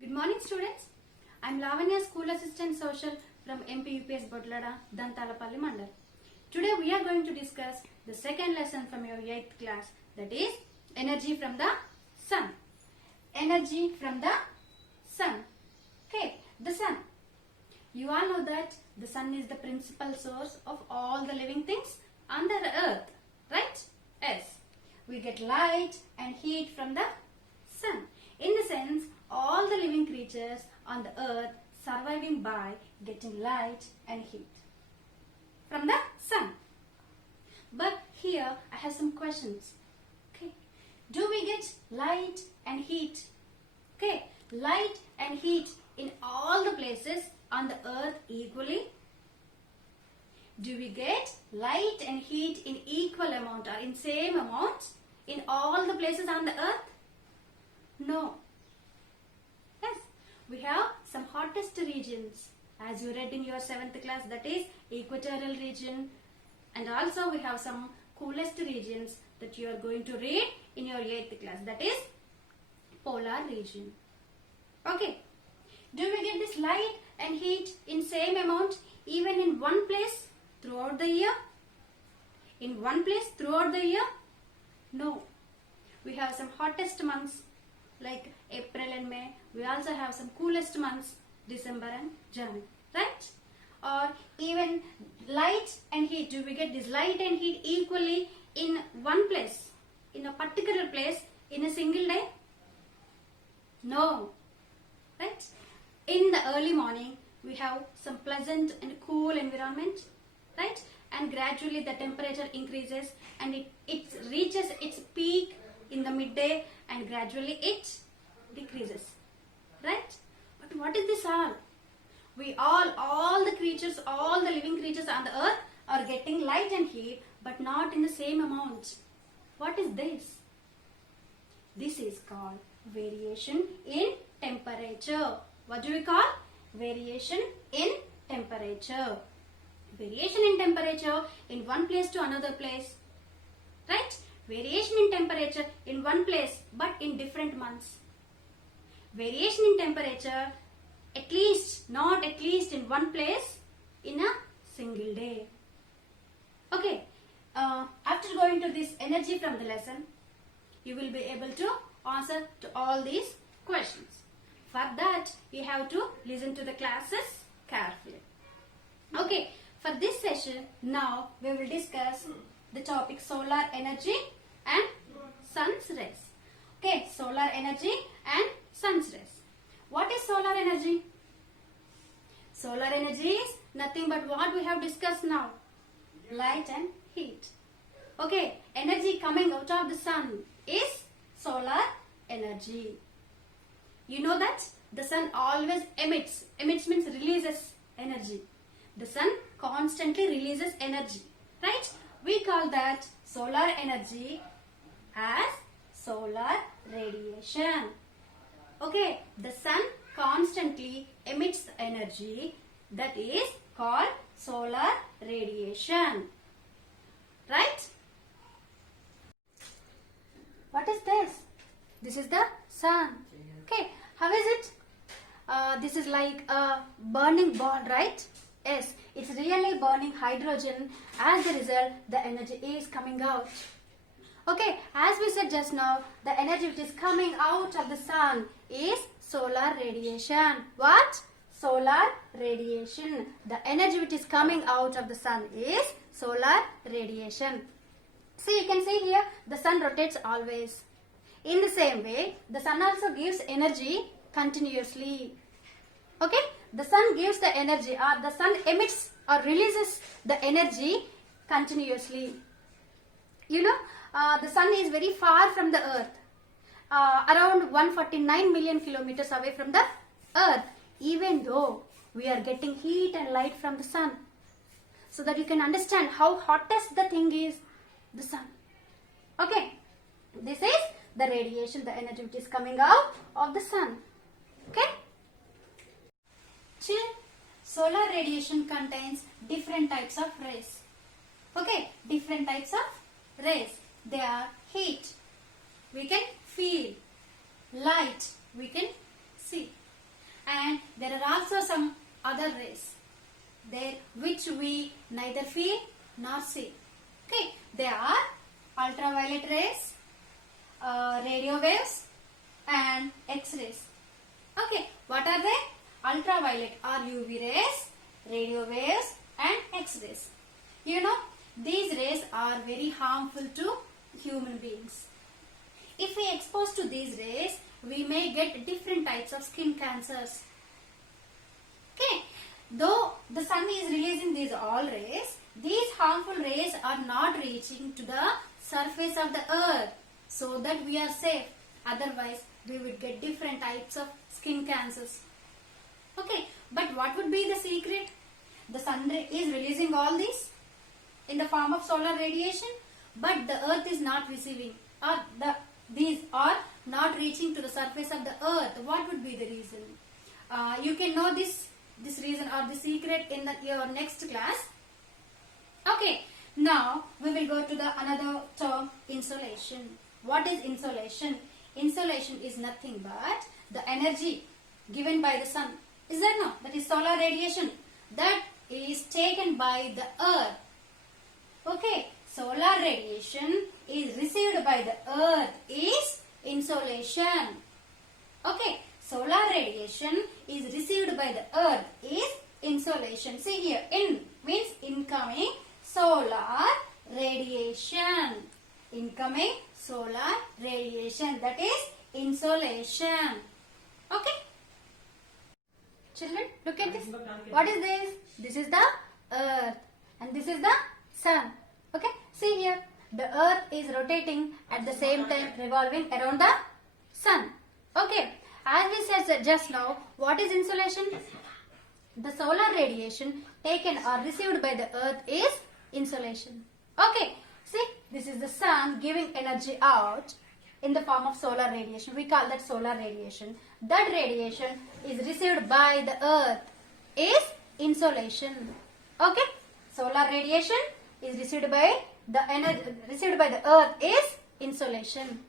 Good morning, students. I am Lavanya, School Assistant Social from MP UPS Bodlada, Dantalapalli Mandal. Today we are going to discuss the second lesson from your 8th class, that is energy from the sun. Energy from the sun. Okay, the sun. You all know that the sun is the principal source of all the living things on the earth, right? Yes. We get light and heat from the sun. In the sense, all the living creatures on the earth surviving by getting light and heat from the sun. But here I have some questions. Okay, do we get light and heat? Okay, light and heat in all the places on the earth equally? Do we get light and heat in equal amount or in same amount in all the places on the earth? No. Yes, we have some hottest regions, as you read in your 7th class, that is equatorial region, and also we have some coolest regions that you are going to read in your 8th class, that is polar region. Okay, do we get this light and heat in same amount even in one place throughout the year? In one place throughout the year? No. We have some hottest months like April and May. We also have some coolest months, December and January, right? Or even light and heat. Do we get this light and heat equally in one place, in a particular place, in a single day? No, right? In the early morning, we have some pleasant and cool environment, right? And gradually the temperature increases and it reaches its peak in the midday and gradually it decreases, right? But what is this all? We all the creatures, all the living creatures on the earth are getting light and heat, but not in the same amount. What is this? This is called variation in temperature. What do we call? Variation in temperature. Variation in temperature in one place to another place, right? Variation in temperature in one place but in different months. Variation in temperature not at least in one place in a single day. Okay, after going to this energy from the lesson, you will be able to answer to all these questions. For that, you have to listen to the classes carefully. Okay, for this session, now we will discuss the topic solar energy and sun's rays. Okay, solar energy and sun's rays. What is solar energy? Solar energy is nothing but what we have discussed now. Light and heat. Okay, energy coming out of the sun is solar energy. You know that the sun always emits. Emits means releases energy. The sun constantly releases energy, right? We call that solar energy as solar radiation. Okay, the sun constantly emits energy, that is called solar radiation, right? What is this? This is the sun. Okay, how is it? This is like a burning ball, right? Yes, it's really burning hydrogen. As a result, the energy is coming out. Okay, as we said just now, the energy which is coming out of the sun is solar radiation. What? Solar radiation. The energy which is coming out of the sun is solar radiation. See, you can see here, the sun rotates always. In the same way, the sun also gives energy continuously. Okay, the sun gives the energy, or the sun emits or releases the energy continuously. You know, the sun is very far from the earth, around 149 million kilometers away from the earth, even though we are getting heat and light from the sun. So that you can understand how hottest the thing is, the sun. Okay, this is the radiation, the energy which is coming out of the sun. Okay. Solar radiation contains different types of rays. Okay, different types of rays. They are heat, we can feel, light, we can see. and there are also some other rays there which we neither feel nor see. Okay, they are ultraviolet rays, radio waves and X-rays. Okay, what are they? Ultraviolet or UV rays, radio waves and X-rays. You know, these rays are very harmful to human beings. If we expose to these rays, we may get different types of skin cancers. Okay, though the sun is releasing these all rays, these harmful rays are not reaching to the surface of the earth so that we are safe. Otherwise, we would get different types of skin cancers. Okay, but what would be the secret? The sun is releasing all these in the form of solar radiation, but the earth is not receiving, or these are not reaching to the surface of the earth. What would be the reason? You can know this reason or the secret in your next class. Okay, now we will go to the another term, insolation. What is insolation? Insolation is nothing but the energy given by the sun. Is that no? That is solar radiation that is taken by the earth. Okay, solar radiation is received by the earth is insolation. Okay, solar radiation is received by the earth is insolation. See here, in means incoming solar radiation. Incoming solar radiation, that is insolation. Okay, children, look at this. What is this? This is the earth and this is the sun. Okay, see here, the earth is rotating at the same time revolving around the sun. Okay, as we said just now, what is insolation? The solar radiation taken or received by the earth is insolation. Okay, see, this is the sun giving energy out in the form of solar radiation. We call that solar radiation. That radiation is received by the earth is insolation. Okay, solar radiation is received by the earth is insolation.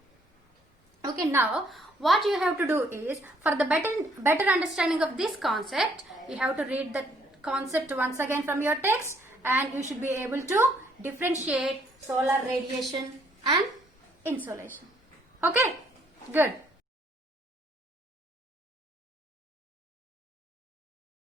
Okay, now what you have to do is, for the better understanding of this concept, you have to read the concept once again from your text, and you should be able to differentiate solar radiation and insolation. Okay, good.